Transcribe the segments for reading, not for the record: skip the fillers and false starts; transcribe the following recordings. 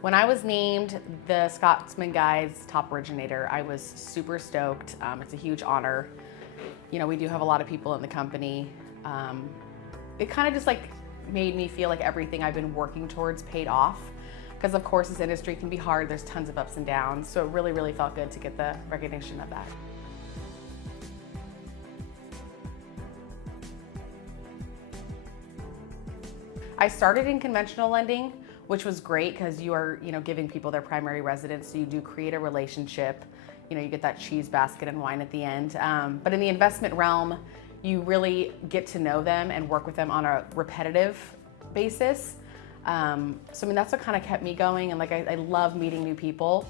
When I was named the Scotsman Guide's top originator, I was super stoked. It's a huge honor. You know, we do have a lot of people in the company. It kind of just like made me feel like everything I've been working towards paid off. Because of course this industry can be hard, there's tons of ups and downs. So it really, really felt good to get the recognition of that. I started in conventional lending, which was great because you are, giving people their primary residence. So you do create a relationship. You get that cheese basket and wine at the end. But in the investment realm, you really get to know them and work with them on a repetitive basis. That's what kind of kept me going. And I love meeting new people.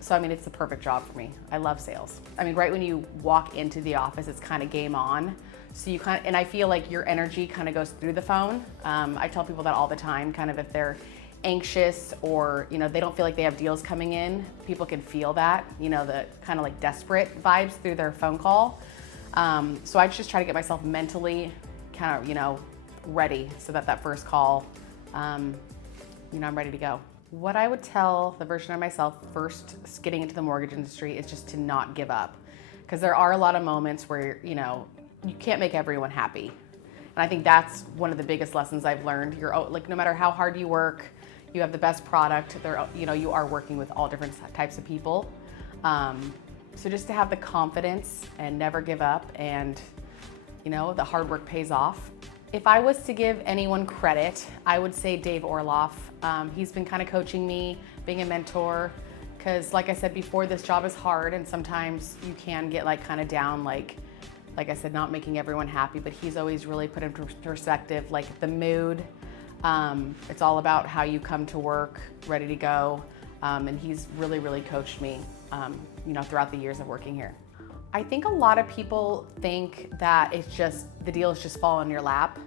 So it's the perfect job for me. I love sales. Right when you walk into the office, it's kind of game on. So and I feel like your energy kind of goes through the phone. I tell people that all the time, kind of if they're anxious or, they don't feel like they have deals coming in, people can feel that, the kind of like desperate vibes through their phone call. So I just try to get myself mentally kind of, ready so that first call, I'm ready to go. What I would tell the version of myself first getting into the mortgage industry is just to not give up. Because there are a lot of moments where, you can't make everyone happy. And I think that's one of the biggest lessons I've learned. No matter how hard you work, you have the best product, you are working with all different types of people. So just to have the confidence and never give up and, the hard work pays off. If I was to give anyone credit, I would say Dave Orloff. He's been kind of coaching me, being a mentor, because like I said before, this job is hard and sometimes you can get kind of down, like I said, not making everyone happy, but he's always really put into perspective, the mood. It's all about how you come to work, ready to go. And he's really, really coached me, throughout the years of working here. I think a lot of people think that the deals just fall in your lap.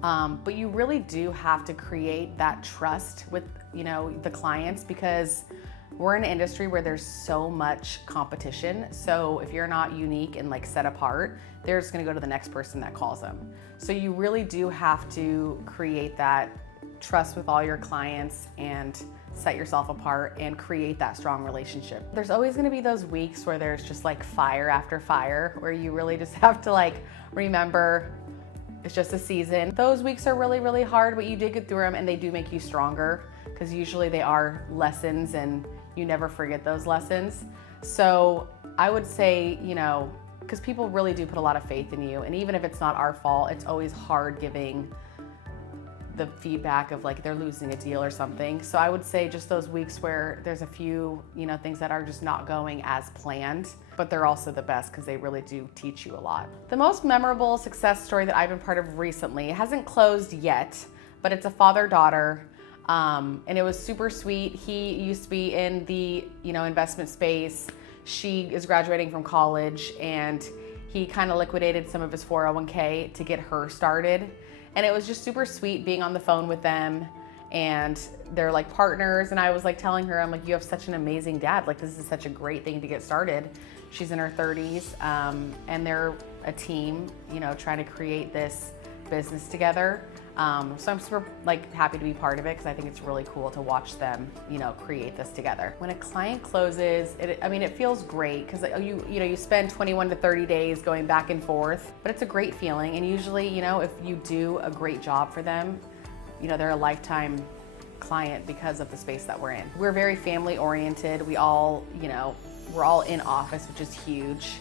But you really do have to create that trust with, the clients, because we're in an industry where there's so much competition. So if you're not unique and set apart, they're just gonna go to the next person that calls them. So you really do have to create that trust with all your clients and set yourself apart and create that strong relationship. There's always gonna be those weeks where there's just fire after fire, where you really just have to remember it's just a season. Those weeks are really, really hard, but you did get through them and they do make you stronger, because usually they are lessons and you never forget those lessons. So I would say, because people really do put a lot of faith in you, and even if it's not our fault, it's always hard giving the feedback of they're losing a deal or something. So I would say just those weeks where there's a few, things that are just not going as planned, but they're also the best because they really do teach you a lot. The most memorable success story that I've been part of recently, it hasn't closed yet, but it's a father-daughter. And it was super sweet. He used to be in the, investment space. She is graduating from college and he kind of liquidated some of his 401k to get her started. And it was just super sweet being on the phone with them, and they're partners. And I was telling her, I'm you have such an amazing dad. This is such a great thing to get started. She's in her 30s, and they're a team, trying to create this business together. So I'm super happy to be part of it, because I think it's really cool to watch them, create this together. When a client closes, it feels great, because you spend 21 to 30 days going back and forth, but it's a great feeling. And usually, if you do a great job for them, they're a lifetime client because of the space that we're in. We're very family oriented. We all, we're all in office, which is huge.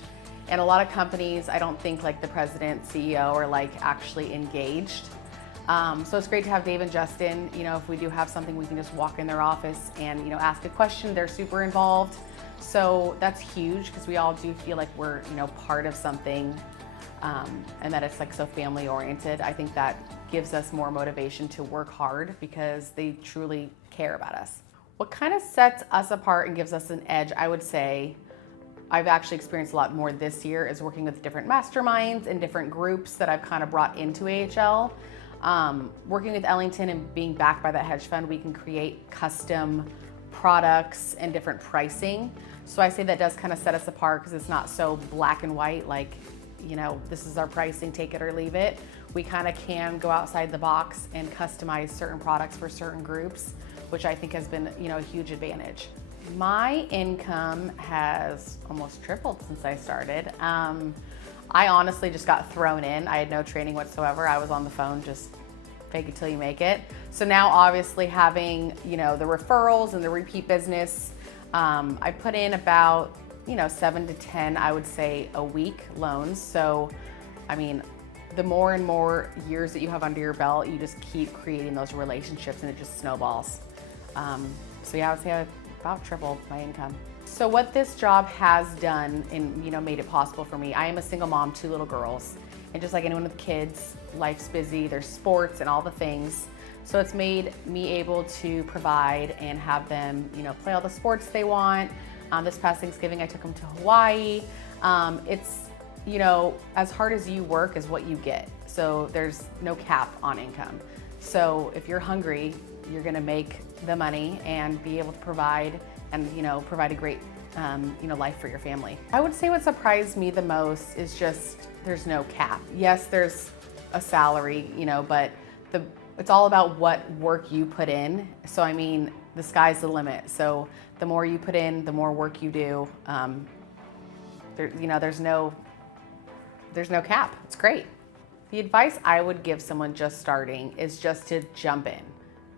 And a lot of companies, I don't think the president, CEO are actually engaged. So it's great to have Dave and Justin. If we do have something, we can just walk in their office and, ask a question. They're super involved. So that's huge, because we all do feel like we're, part of something, and that it's so family oriented. I think that gives us more motivation to work hard, because they truly care about us. What kind of sets us apart and gives us an edge, I would say, I've actually experienced a lot more this year, is working with different masterminds and different groups that I've kind of brought into AHL. Working with Ellington and being backed by that hedge fund, we can create custom products and different pricing. So I say that does kind of set us apart, because it's not so black and white, this is our pricing, take it or leave it. We kind of can go outside the box and customize certain products for certain groups, which I think has been, a huge advantage. My income has almost tripled since I started. I honestly just got thrown in. I had no training whatsoever. I was on the phone, just fake it till you make it. So now obviously having, the referrals and the repeat business, I put in about, 7 to 10, I would say, a week loans. So, the more and more years that you have under your belt, you just keep creating those relationships and it just snowballs. So yeah, I would say I about tripled my income. So what this job has done and made it possible for me, I am a single mom, 2 little girls. And just like anyone with kids, life's busy, there's sports and all the things. So it's made me able to provide and have them, play all the sports they want. This past Thanksgiving, I took them to Hawaii. It's, as hard as you work is what you get. So there's no cap on income. So if you're hungry, you're gonna make the money and be able to provide and, provide a great, life for your family. I would say what surprised me the most is just there's no cap. Yes, there's a salary, but it's all about what work you put in. So the sky's the limit. So the more you put in, the more work you do. There's no cap. It's great. The advice I would give someone just starting is just to jump in.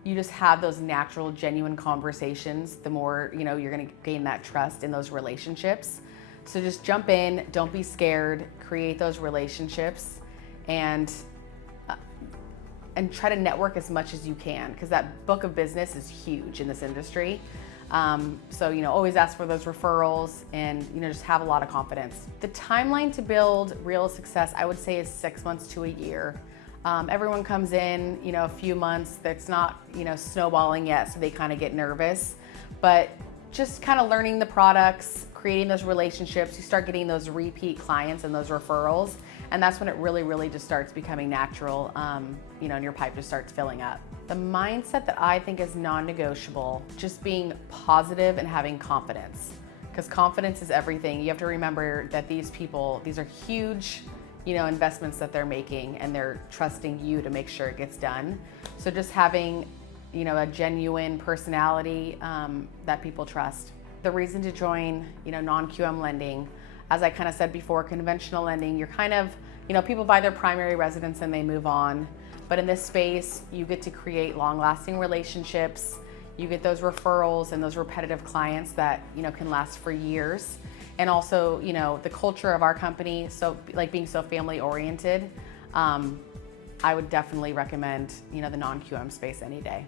You just have those natural, genuine conversations. The more, you're gonna gain that trust in those relationships. So just jump in, don't be scared, create those relationships and try to network as much as you can, because that book of business is huge in this industry. So, always ask for those referrals and, just have a lot of confidence. The timeline to build real success, I would say, is 6 months to a year. Everyone comes in, a few months, that's not, snowballing yet, so they kind of get nervous. But just kind of learning the products, creating those relationships, you start getting those repeat clients and those referrals. And that's when it really, really just starts becoming natural, and your pipe just starts filling up. The mindset that I think is non-negotiable, just being positive and having confidence. Because confidence is everything. You have to remember that these are huge, investments that they're making, and they're trusting you to make sure it gets done. So just having, a genuine personality that people trust. The reason to join, non-QM lending, as I kind of said before, conventional lending, you're kind of, people buy their primary residence and they move on. But in this space, you get to create long-lasting relationships. You get those referrals and those repetitive clients that, can last for years. And also, the culture of our company, so being so family-oriented, I would definitely recommend, the non-QM space any day.